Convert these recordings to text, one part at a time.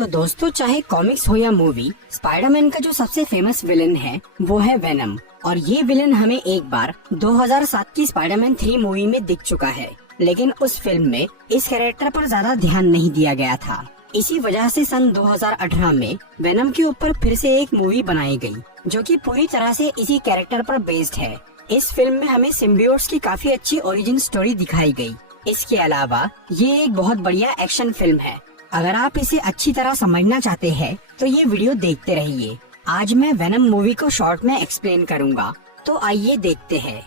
तो दोस्तों, चाहे कॉमिक्स हो या मूवी, स्पाइडरमैन का जो सबसे फेमस विलेन है वो है वेनम। और ये विलेन हमें एक बार 2007 की स्पाइडरमैन 3 मूवी में दिख चुका है, लेकिन उस फिल्म में इस कैरेक्टर पर ज्यादा ध्यान नहीं दिया गया था। इसी वजह से सन 2018 में वेनम के ऊपर फिर से एक मूवी बनाई गई, जो कि पूरी तरह से इसी कैरेक्टर पर बेस्ड है। इस फिल्म में हमें सिम्बियोट्स की काफी अच्छी ओरिजिन स्टोरी दिखाई गई। इसके अलावा ये एक बहुत बढ़िया एक्शन फिल्म है। अगर आप इसे अच्छी तरह समझना चाहते हैं तो ये वीडियो देखते रहिए। आज मैं वेनम मूवी को शॉर्ट में एक्सप्लेन करूंगा, तो आइए देखते हैं।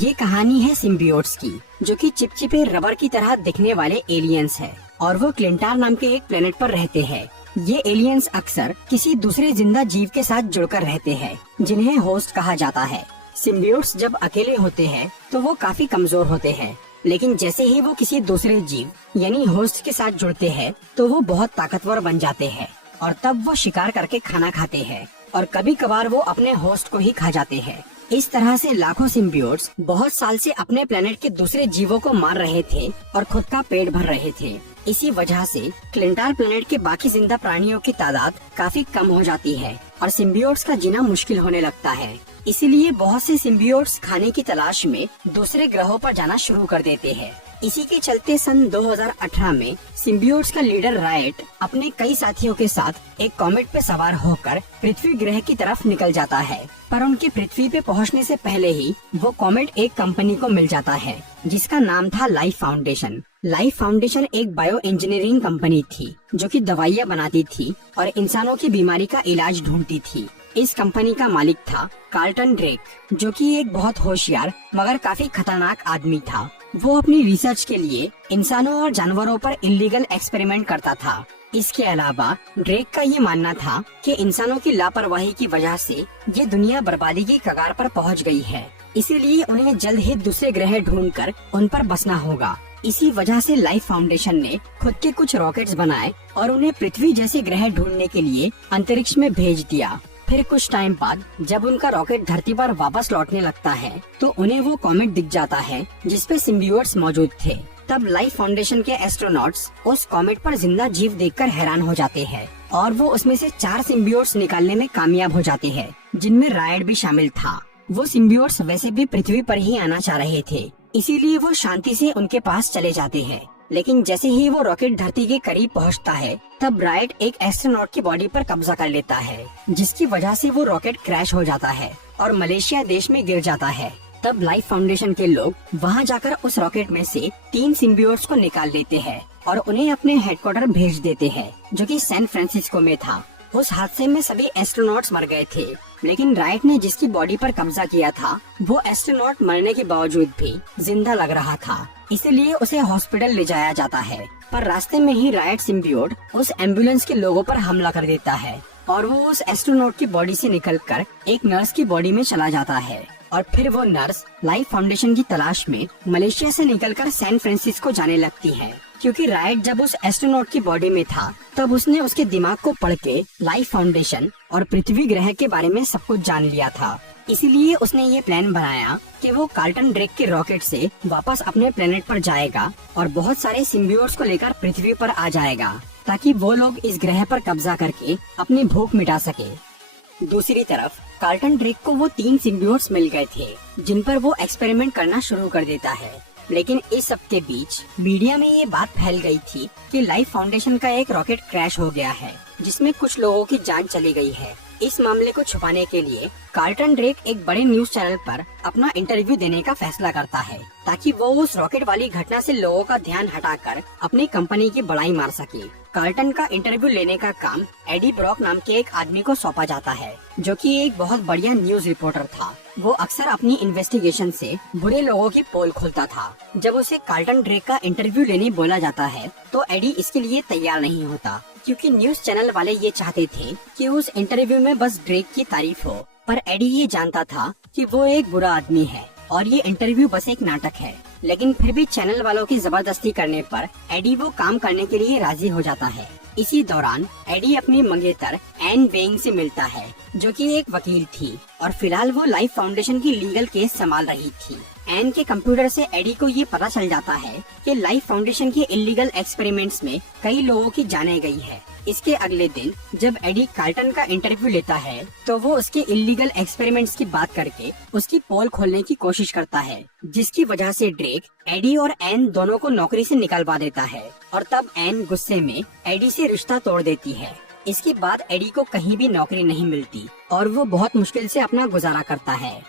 ये कहानी है सिम्बियोट्स की, जो कि चिपचिपे रबर की तरह दिखने वाले एलियंस है और वो क्लिंटार नाम के एक प्लेनेट पर रहते हैं। ये एलियंस अक्सर किसी दूसरे जिंदा जीव के साथ जुड़कर रहते हैं, जिन्हें होस्ट कहा जाता है। सिम्बियोट्स जब अकेले होते हैं तो वो काफी कमजोर होते हैं, लेकिन जैसे ही वो किसी दूसरे जीव यानी होस्ट के साथ जुड़ते हैं तो वो बहुत ताकतवर बन जाते हैं और तब वो शिकार करके खाना खाते हैं और कभी कभार वो अपने होस्ट को ही खा जाते हैं। इस तरह से लाखों सिम्बियोट्स बहुत साल से अपने प्लेनेट के दूसरे जीवों को मार रहे थे और खुद का पेट भर रहे थे। इसी वजह से क्लिंटार प्लेनेट के बाकी जिंदा प्राणियों की तादाद काफी कम हो जाती है और सिम्बियोट्स का जीना मुश्किल होने लगता है। इसीलिए बहुत से सिम्बियोट्स खाने की तलाश में दूसरे ग्रहों पर जाना शुरू कर देते हैं। इसी के चलते सन 2018 में सिम्बियोट्स का लीडर रायट अपने कई साथियों के साथ एक कॉमेट पे सवार होकर पृथ्वी ग्रह की तरफ निकल जाता है। पर उनके पृथ्वी पे पहुंचने से पहले ही वो कॉमेट एक कंपनी को मिल जाता है, जिसका नाम था लाइफ फाउंडेशन। लाइफ फाउंडेशन एक बायो इंजीनियरिंग कंपनी थी, जो कि दवाइयाँ बनाती थी और इंसानों की बीमारी का इलाज ढूंढती थी। इस कंपनी का मालिक था कार्लटन ड्रेक, जो कि एक बहुत होशियार मगर काफी खतरनाक आदमी था। वो अपनी रिसर्च के लिए इंसानों और जानवरों पर इलीगल एक्सपेरिमेंट करता था। इसके अलावा ड्रेक का ये मानना था कि इंसानों की लापरवाही की वजह से ये दुनिया बर्बादी की कगार पर पहुंच गई है, इसीलिए उन्हें जल्द ही दूसरे ग्रह ढूंढकर उन पर बसना होगा। इसी वजह से लाइफ फाउंडेशन ने खुद के कुछ रॉकेट्स बनाए और उन्हें पृथ्वी जैसे ग्रह ढूंढने के लिए अंतरिक्ष में भेज दिया। फिर कुछ टाइम बाद जब उनका रॉकेट धरती पर वापस लौटने लगता है तो उन्हें वो कॉमेट दिख जाता है जिसपे सिम्बियोट्स मौजूद थे। तब लाइफ फाउंडेशन के एस्ट्रोनॉट्स उस कॉमेट पर जिंदा जीव देखकर हैरान हो जाते हैं और वो उसमें से 4 सिम्बियोट्स निकालने में कामयाब हो जाते हैं, जिनमें रायट भी शामिल था। वो सिम्बियोट्स वैसे भी पृथ्वी पर ही आना चाह रहे थे, इसीलिए वो शांति से उनके पास चले जाते हैं। लेकिन जैसे ही वो रॉकेट धरती के करीब पहुंचता है तब रायट एक एस्ट्रोनॉट की बॉडी पर कब्जा कर लेता है, जिसकी वजह से वो रॉकेट क्रैश हो जाता है और मलेशिया देश में गिर जाता है। तब लाइफ फाउंडेशन के लोग वहां जाकर उस रॉकेट में से 3 सिम्बियोट्स को निकाल लेते हैं और उन्हें अपने हेडक्वार्टर भेज देते हैं, जो कि सैन फ्रांसिस्को में था। उस हादसे में सभी एस्ट्रोनॉट्स मर गए थे, लेकिन राइट ने जिसकी बॉडी पर कब्जा किया था वो एस्ट्रोनॉट मरने के बावजूद भी जिंदा लग रहा था, इसलिए उसे हॉस्पिटल ले जाया जाता है। पर रास्ते में ही राइट सिम्बियोट उस एम्बुलेंस के लोगों पर हमला कर देता है और वो उस एस्ट्रोनॉट की बॉडी से निकलकर एक नर्स की बॉडी में चला जाता है। और फिर वो नर्स लाइफ फाउंडेशन की तलाश में मलेशिया से निकलकर सैन फ्रांसिस्को जाने लगती है, क्योंकि राइट जब उस एस्ट्रोनॉट की बॉडी में था तब उसने उसके दिमाग को पढ़ के लाइफ फाउंडेशन और पृथ्वी ग्रह के बारे में सब कुछ जान लिया था। इसीलिए उसने ये प्लान बनाया कि वो कार्लटन ड्रेक के रॉकेट से वापस अपने प्लेनेट पर जाएगा और बहुत सारे सिम्बियोट्स को लेकर पृथ्वी पर आ जाएगा, ताकि वो लोग इस ग्रह पर कब्जा करके अपनी भूख मिटा सके। दूसरी तरफ कार्लटन ड्रेक को वो 3 सिम्बियोट्स मिल गए थे, जिन पर वो एक्सपेरिमेंट करना शुरू कर देता है। लेकिन इस सब के बीच मीडिया में ये बात फैल गई थी कि लाइफ फाउंडेशन का एक रॉकेट क्रैश हो गया है, जिसमें कुछ लोगों की जान चली गई है। इस मामले को छुपाने के लिए कार्लटन ड्रेक एक बड़े न्यूज चैनल पर अपना इंटरव्यू देने का फैसला करता है, ताकि वो उस रॉकेट वाली घटना से लोगों का ध्यान हटाकर अपनी कंपनी की बड़ाई मार सके। कार्लटन का इंटरव्यू लेने का काम एडी ब्रॉक नाम के एक आदमी को सौंपा जाता है, जो कि एक बहुत बढ़िया न्यूज रिपोर्टर था। वो अक्सर अपनी इन्वेस्टिगेशन से बुरे लोगों की पोल खोलता था। जब उसे कार्लटन ड्रेक का इंटरव्यू लेने बोला जाता है तो एडी इसके लिए तैयार नहीं होता, क्योंकि न्यूज चैनल वाले ये चाहते थे कि उस इंटरव्यू में बस ड्रेक की तारीफ हो। पर एडी ये जानता था कि वो एक बुरा आदमी है और ये इंटरव्यू बस एक नाटक है। लेकिन फिर भी चैनल वालों की जबरदस्ती करने पर एडी वो काम करने के लिए राजी हो जाता है। इसी दौरान एडी अपनी मंगेतर एन वेइंग से मिलता है, जो कि एक वकील थी और फिलहाल वो लाइफ फाउंडेशन की लीगल केस संभाल रही थी। एन के कंप्यूटर से एडी को ये पता चल जाता है कि लाइफ फाउंडेशन के इलीगल एक्सपेरिमेंट्स में कई लोगों की जाने गई है। इसके अगले दिन जब एडी कार्ल्टन का इंटरव्यू लेता है तो वो उसके इलीगल एक्सपेरिमेंट्स की बात करके उसकी पोल खोलने की कोशिश करता है, जिसकी वजह से ड्रेक एडी और एन दोनों को नौकरी से निकलवा देता है और तब एन गुस्से में एडी से रिश्ता तोड़ देती है। इसके बाद एडी को कहीं भी नौकरी नहीं मिलती और वो बहुत मुश्किल से अपना गुजारा करता है।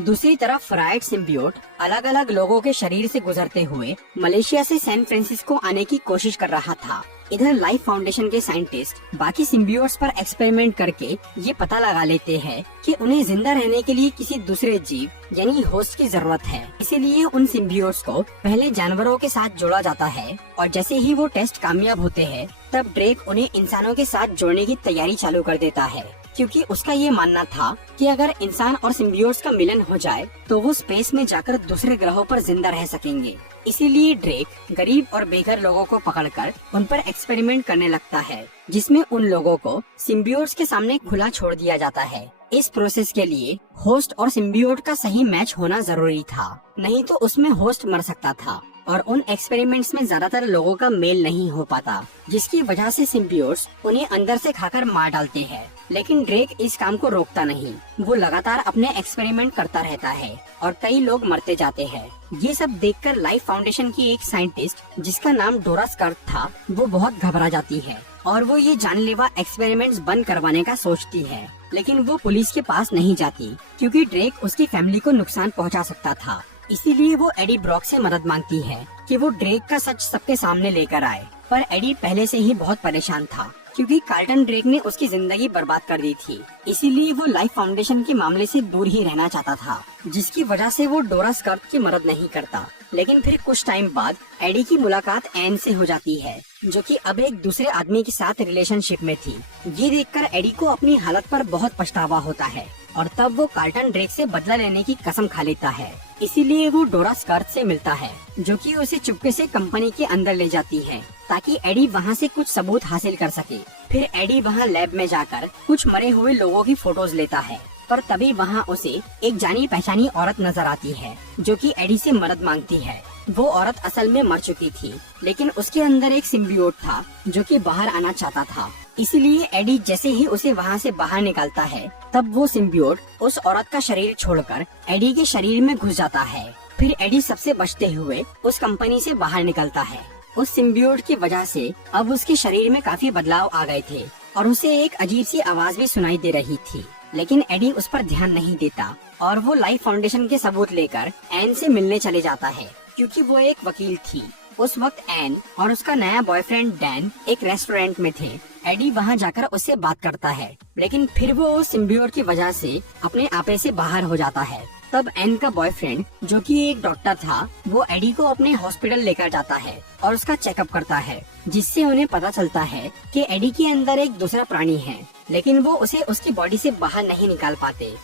दूसरी तरफ फ्राइड सिम्बियोट अलग अलग लोगों के शरीर से गुजरते हुए मलेशिया से सैन फ्रांसिस्को आने की कोशिश कर रहा था। इधर लाइफ फाउंडेशन के साइंटिस्ट बाकी सिम्बियोट्स पर एक्सपेरिमेंट करके ये पता लगा लेते हैं कि उन्हें जिंदा रहने के लिए किसी दूसरे जीव यानी होस्ट की जरूरत है। इसीलिए उन सिम्बियोट्स को पहले जानवरों के साथ जोड़ा जाता है और जैसे ही वो टेस्ट कामयाब होते हैं तब ड्रेक उन्हें इंसानों के साथ जोड़ने की तैयारी चालू कर देता है, क्योंकि उसका ये मानना था कि अगर इंसान और सिम्बियोट्स का मिलन हो जाए तो वो स्पेस में जाकर दूसरे ग्रहों पर जिंदा रह सकेंगे। इसीलिए ड्रेक गरीब और बेघर लोगों को पकड़कर उन पर एक्सपेरिमेंट करने लगता है, जिसमें उन लोगों को सिम्बियोट्स के सामने खुला छोड़ दिया जाता है। इस प्रोसेस के लिए होस्ट और सिम्बियोट का सही मैच होना जरूरी था, नहीं तो उसमें होस्ट मर सकता था और उन एक्सपेरिमेंट्स में ज्यादातर लोगों का मेल नहीं हो पाता, जिसकी वजह से सिम्बियोट्स उन्हें अंदर से खाकर मार डालते हैं। लेकिन ड्रेक इस काम को रोकता नहीं, वो लगातार अपने एक्सपेरिमेंट करता रहता है और कई लोग मरते जाते हैं। ये सब देखकर लाइफ फाउंडेशन की एक साइंटिस्ट जिसका नाम डोरा स्कर्ट था वो बहुत घबरा जाती है और वो ये जानलेवा एक्सपेरिमेंट्स बंद करवाने का सोचती है, लेकिन वो पुलिस के पास नहीं जाती क्योंकि ड्रेक उसकी फैमिली को नुकसान पहुंचा सकता था। इसीलिए वो एडी ब्रॉक से मदद मांगती है कि वो ड्रेक का सच सबके सामने लेकर आए। पर एडी पहले से ही बहुत परेशान था क्योंकि कार्ल्टन ड्रेक ने उसकी जिंदगी बर्बाद कर दी थी। इसीलिए वो लाइफ फाउंडेशन के मामले से दूर ही रहना चाहता था, जिसकी वजह से वो डोरा स्कर्ट की मदद नहीं करता। लेकिन फिर कुछ टाइम बाद एडी की मुलाकात एन से हो जाती है, जो कि अब एक दूसरे आदमी के साथ रिलेशनशिप में थी। ये देखकर एडी को अपनी हालत पर बहुत पछतावा होता है और तब वो कार्ल्टन ड्रेक से बदला लेने की कसम खा लेता है। इसीलिए वो डोरा स्कर्ट से मिलता है, जो कि उसे चुपके से कंपनी के अंदर ले जाती है ताकि एडी वहाँ से कुछ सबूत हासिल कर सके। फिर एडी वहाँ लैब में जाकर कुछ मरे हुए लोगों की फोटोज लेता है, पर तभी वहाँ उसे एक जानी पहचानी औरत नजर आती है जो कि एडी से मदद मांगती है। वो औरत असल में मर चुकी थी, लेकिन उसके अंदर एक सिम्बियोट था जो कि बाहर आना चाहता था। इसीलिए एडी जैसे ही उसे वहाँ से बाहर निकालता है तब वो सिम्बियोट उस औरत का शरीर छोड़कर एडी के शरीर में घुस जाता है। फिर एडी सबसे बचते हुए उस कंपनी से बाहर निकलता है। उस सिम्बियोट की वजह से अब उसके शरीर में काफी बदलाव आ गए थे और उसे एक अजीब सी आवाज भी सुनाई दे रही थी, लेकिन एडी उस पर ध्यान नहीं देता और वो लाइफ फाउंडेशन के सबूत लेकर एन से मिलने चले जाता है, क्योंकि वो एक वकील थी। उस वक्त एन और उसका नया बॉयफ्रेंड डैन एक रेस्टोरेंट में थे। एडी वहां जाकर उससे बात करता है, लेकिन फिर वो उस सिम्बियोट की वजह से अपने आपे से बाहर हो जाता है। तब एन का बॉयफ्रेंड जो कि एक डॉक्टर था, वो एडी को अपने हॉस्पिटल लेकर जाता है और उसका चेकअप करता है, जिससे उन्हें पता चलता है कि एडी के अंदर एक दूसरा प्राणी है, लेकिन वो उसे उसकी बॉडी से बाहर नहीं निकाल पाते।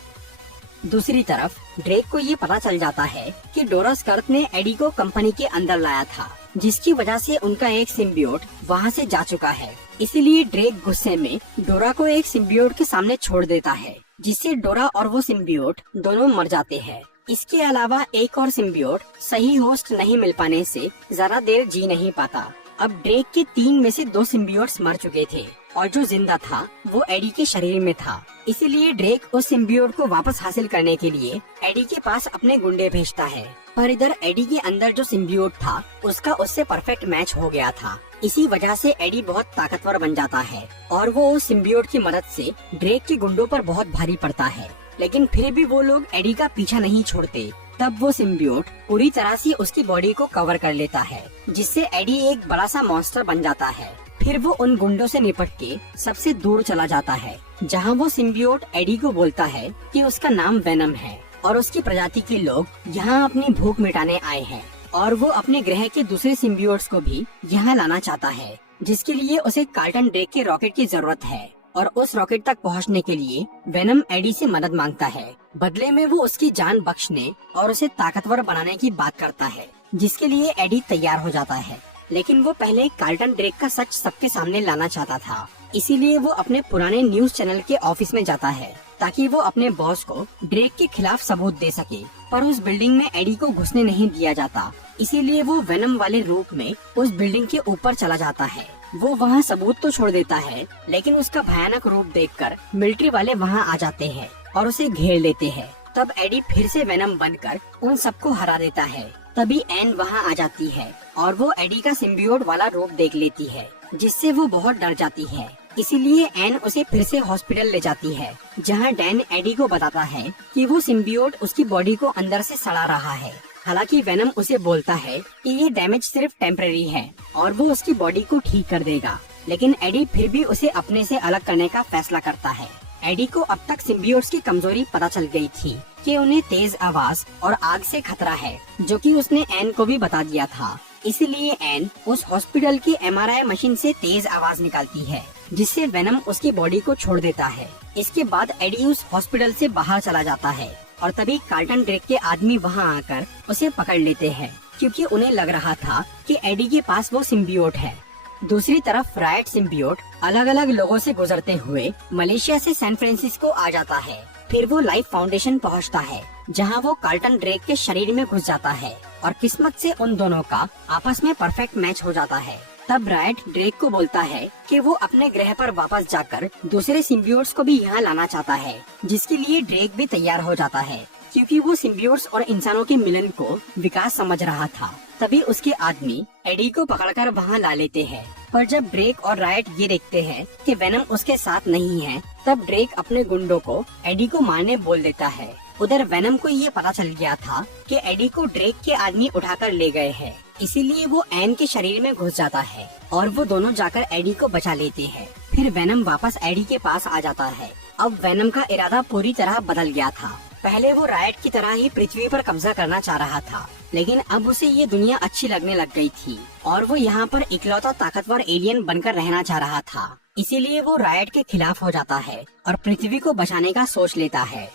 दूसरी तरफ ड्रेक को ये पता चल जाता है कि डोरा स्कर्ट ने एडी को कंपनी के अंदर लाया था, जिसकी वजह से उनका एक सिम्बियोट वहाँ से जा चुका है। इसीलिए ड्रेक गुस्से में डोरा को एक सिम्बियोट के सामने छोड़ देता है, जिससे डोरा और वो सिम्बियोट दोनों मर जाते हैं। इसके अलावा एक और सिम्बियोट सही होस्ट नहीं मिल पाने से ज्यादा देर जी नहीं पाता। अब ड्रेक के 3 में से 2 सिम्बियोट्स मर चुके थे और जो जिंदा था वो एडी के शरीर में था। इसीलिए ड्रेक उस सिम्बियोट को वापस हासिल करने के लिए एडी के पास अपने गुंडे भेजता है। पर इधर एडी के अंदर जो सिम्बियोट था उसका उससे परफेक्ट मैच हो गया था। इसी वजह से एडी बहुत ताकतवर बन जाता है और वो उस सिम्बियोट की मदद से ड्रेक के गुंडों पर बहुत भारी पड़ता है। लेकिन फिर भी वो लोग एडी का पीछा नहीं छोड़ते। तब वो सिम्बियोट पूरी तरह से उसकी बॉडी को कवर कर लेता है, जिससे एडी एक बड़ा सा मॉन्स्टर बन जाता है। फिर वो उन गुंडों से निपट के सबसे दूर चला जाता है, जहाँ वो सिम्बियोट एडी को बोलता है कि उसका नाम वेनम है और उसकी प्रजाति के लोग यहाँ अपनी भूख मिटाने आए हैं और वो अपने ग्रह के दूसरे सिम्बियोट्स को भी यहाँ लाना चाहता है, जिसके लिए उसे कार्ल्टन ड्रेक के रॉकेट की जरूरत है। और उस रॉकेट तक पहुँचने के लिए वेनम एडी से मदद मांगता है। बदले में वो उसकी जान बख्शने और उसे ताकतवर बनाने की बात करता है, जिसके लिए एडी तैयार हो जाता है। लेकिन वो पहले कार्ल्टन ड्रेक का सच सबके सामने लाना चाहता था। इसीलिए वो अपने पुराने न्यूज चैनल के ऑफिस में जाता है ताकि वो अपने बॉस को ड्रेक के खिलाफ सबूत दे सके। पर उस बिल्डिंग में एडी को घुसने नहीं दिया जाता, इसीलिए वो वेनम वाले रूप में उस बिल्डिंग के ऊपर चला जाता है। वो वहाँ सबूत तो छोड़ देता है, लेकिन उसका भयानक रूप देखकर मिलिट्री वाले वहाँ आ जाते हैं और उसे घेर लेते हैं। तब एडी फिर से वेनम बनकर उन सबको हरा देता है। तभी एन वहाँ आ जाती है और वो एडी का सिम्बियोट वाला रूप देख लेती है, जिससे वो बहुत डर जाती है। इसीलिए एन उसे फिर से हॉस्पिटल ले जाती है, जहाँ डैन एडी को बताता है कि वो सिम्बियोट उसकी बॉडी को अंदर से सड़ा रहा है। हालांकि वेनम उसे बोलता है कि ये डैमेज सिर्फ टेम्परेरी है और वो उसकी बॉडी को ठीक कर देगा, लेकिन एडी फिर भी उसे अपने से अलग करने का फैसला करता है। एडी को अब तक सिम्बियोट्स की कमजोरी पता चल गई थी कि उन्हें तेज आवाज और आग से खतरा है, जो कि उसने एन को भी बता दिया था। इसलिए एन उस हॉस्पिटल की MRI मशीन से तेज आवाज निकालती है, जिससे वेनम उसकी बॉडी को छोड़ देता है। इसके बाद एडी उस हॉस्पिटल से बाहर चला जाता है और तभी कार्टन ड्रेक के आदमी वहां आकर उसे पकड़ लेते हैं, क्योंकि उन्हें लग रहा था कि एडी के पास वो सिम्बियोट है। दूसरी तरफ रायट सिम्बियोट अलग अलग लोगों से गुजरते हुए मलेशिया से सैन फ्रांसिस्को आ जाता है। फिर वो लाइफ फाउंडेशन पहुंचता है, जहां वो कार्टन ड्रेक के शरीर में घुस जाता है और किस्मत से उन दोनों का आपस में परफेक्ट मैच हो जाता है। तब रायट ड्रेक को बोलता है कि वो अपने ग्रह पर वापस जाकर दूसरे सिम्बियोट्स को भी यहाँ लाना चाहता है, जिसके लिए ड्रेक भी तैयार हो जाता है, क्योंकि वो सिम्बियोट्स और इंसानों के मिलन को विकास समझ रहा था। तभी उसके आदमी एडी को पकड़कर वहाँ ला लेते हैं। पर जब ड्रेक और रायट ये देखते हैं कि वेनम उसके साथ नहीं है, तब ड्रेक अपने गुंडों को एडी को मारने बोल देता है। उधर वेनम को ये पता चल गया था कि एडी को ड्रेक के आदमी उठाकर ले गए हैं, इसीलिए वो एन के शरीर में घुस जाता है और वो दोनों जाकर एडी को बचा लेते हैं। फिर वेनम वापस एडी के पास आ जाता है। अब वेनम का इरादा पूरी तरह बदल गया था। पहले वो रायट की तरह ही पृथ्वी पर कब्जा करना चाह रहा था, लेकिन अब उसे ये दुनिया अच्छी लगने लग गई थी और वो यहाँ पर इकलौता ताकतवर एलियन बनकर रहना चाह रहा था। इसीलिए वो रायट के खिलाफ हो जाता है और पृथ्वी को बचाने का सोच लेता है।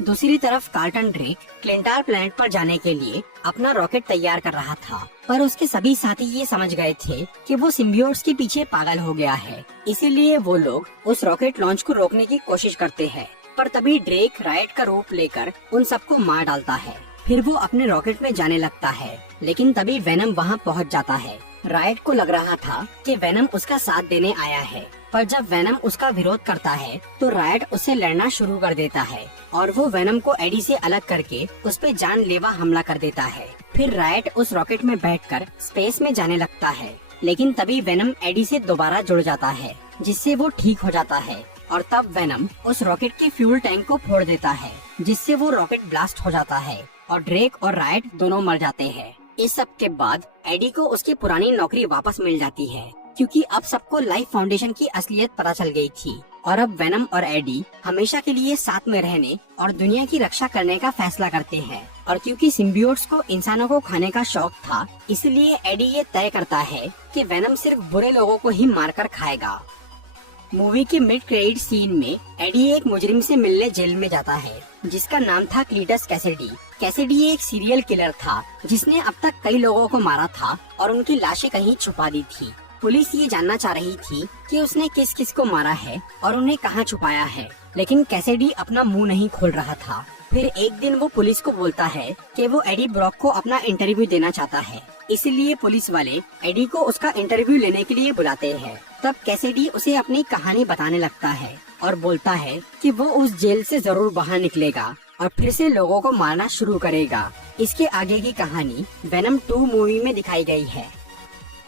दूसरी तरफ कार्टन ड्रेक क्लिंटार प्लैनेट पर जाने के लिए अपना रॉकेट तैयार कर रहा था, पर उसके सभी साथी ये समझ गए थे कि वो सिम्बियोट्स के पीछे पागल हो गया है। इसीलिए वो लोग उस रॉकेट लॉन्च को रोकने की कोशिश करते हैं, पर तभी ड्रेक रायट का रूप लेकर उन सबको मार डालता है। फिर वो अपने रॉकेट में जाने लगता है, लेकिन तभी वेनम वहाँ पहुँच जाता है। रायट को लग रहा था कि वेनम उसका साथ देने आया है, पर जब वेनम उसका विरोध करता है तो रायट उससे लड़ना शुरू कर देता है और वो वेनम को एडी से अलग करके उस पे जानलेवा हमला कर देता है। फिर रायट उस रॉकेट में बैठकर स्पेस में जाने लगता है, लेकिन तभी वेनम एडी से दोबारा जुड़ जाता है, जिससे वो ठीक हो जाता है और तब वेनम उस रॉकेट के फ्यूल टैंक को फोड़ देता है, जिससे वो रॉकेट ब्लास्ट हो जाता है और ड्रेक और रायट दोनों मर जाते हैं। इस सब के बाद एडी को उसकी पुरानी नौकरी वापस मिल जाती है, क्योंकि अब सबको लाइफ फाउंडेशन की असलियत पता चल गई थी और अब वेनम और एडी हमेशा के लिए साथ में रहने और दुनिया की रक्षा करने का फैसला करते हैं। और क्योंकि सिम्बियोट्स को इंसानों को खाने का शौक था, इसलिए एडी ये तय करता है कि वेनम सिर्फ बुरे लोगों को ही मारकर खाएगा। मूवी के मिड क्रेडिट सीन में एडी एक मुजरिम से मिलने जेल में जाता है, जिसका नाम था क्लीटस कैसिडी। कैसिडी एक सीरियल किलर था, जिसने अब तक कई लोगों को मारा था और उनकी लाशें कहीं छुपा दी थी। पुलिस ये जानना चाह रही थी कि उसने किस किस को मारा है और उन्हें कहाँ छुपाया है, लेकिन कैसिडी अपना मुंह नहीं खोल रहा था। फिर एक दिन वो पुलिस को बोलता है कि वो एडी ब्रॉक को अपना इंटरव्यू देना चाहता है, इसलिए पुलिस वाले एडी को उसका इंटरव्यू लेने के लिए बुलाते हैं। तब कैसिडी उसे अपनी कहानी बताने लगता है और बोलता है कि वो उस जेल से जरूर बाहर निकलेगा और फिर से लोगों को मारना शुरू करेगा। इसके आगे की कहानी वेनम 2 मूवी में दिखाई गई है।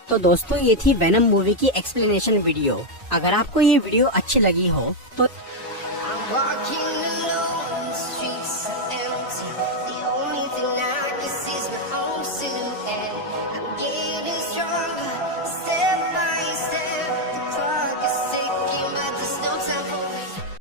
तो दोस्तों, ये थी वेनम मूवी की एक्सप्लेनेशन वीडियो। अगर आपको ये वीडियो अच्छी लगी हो तो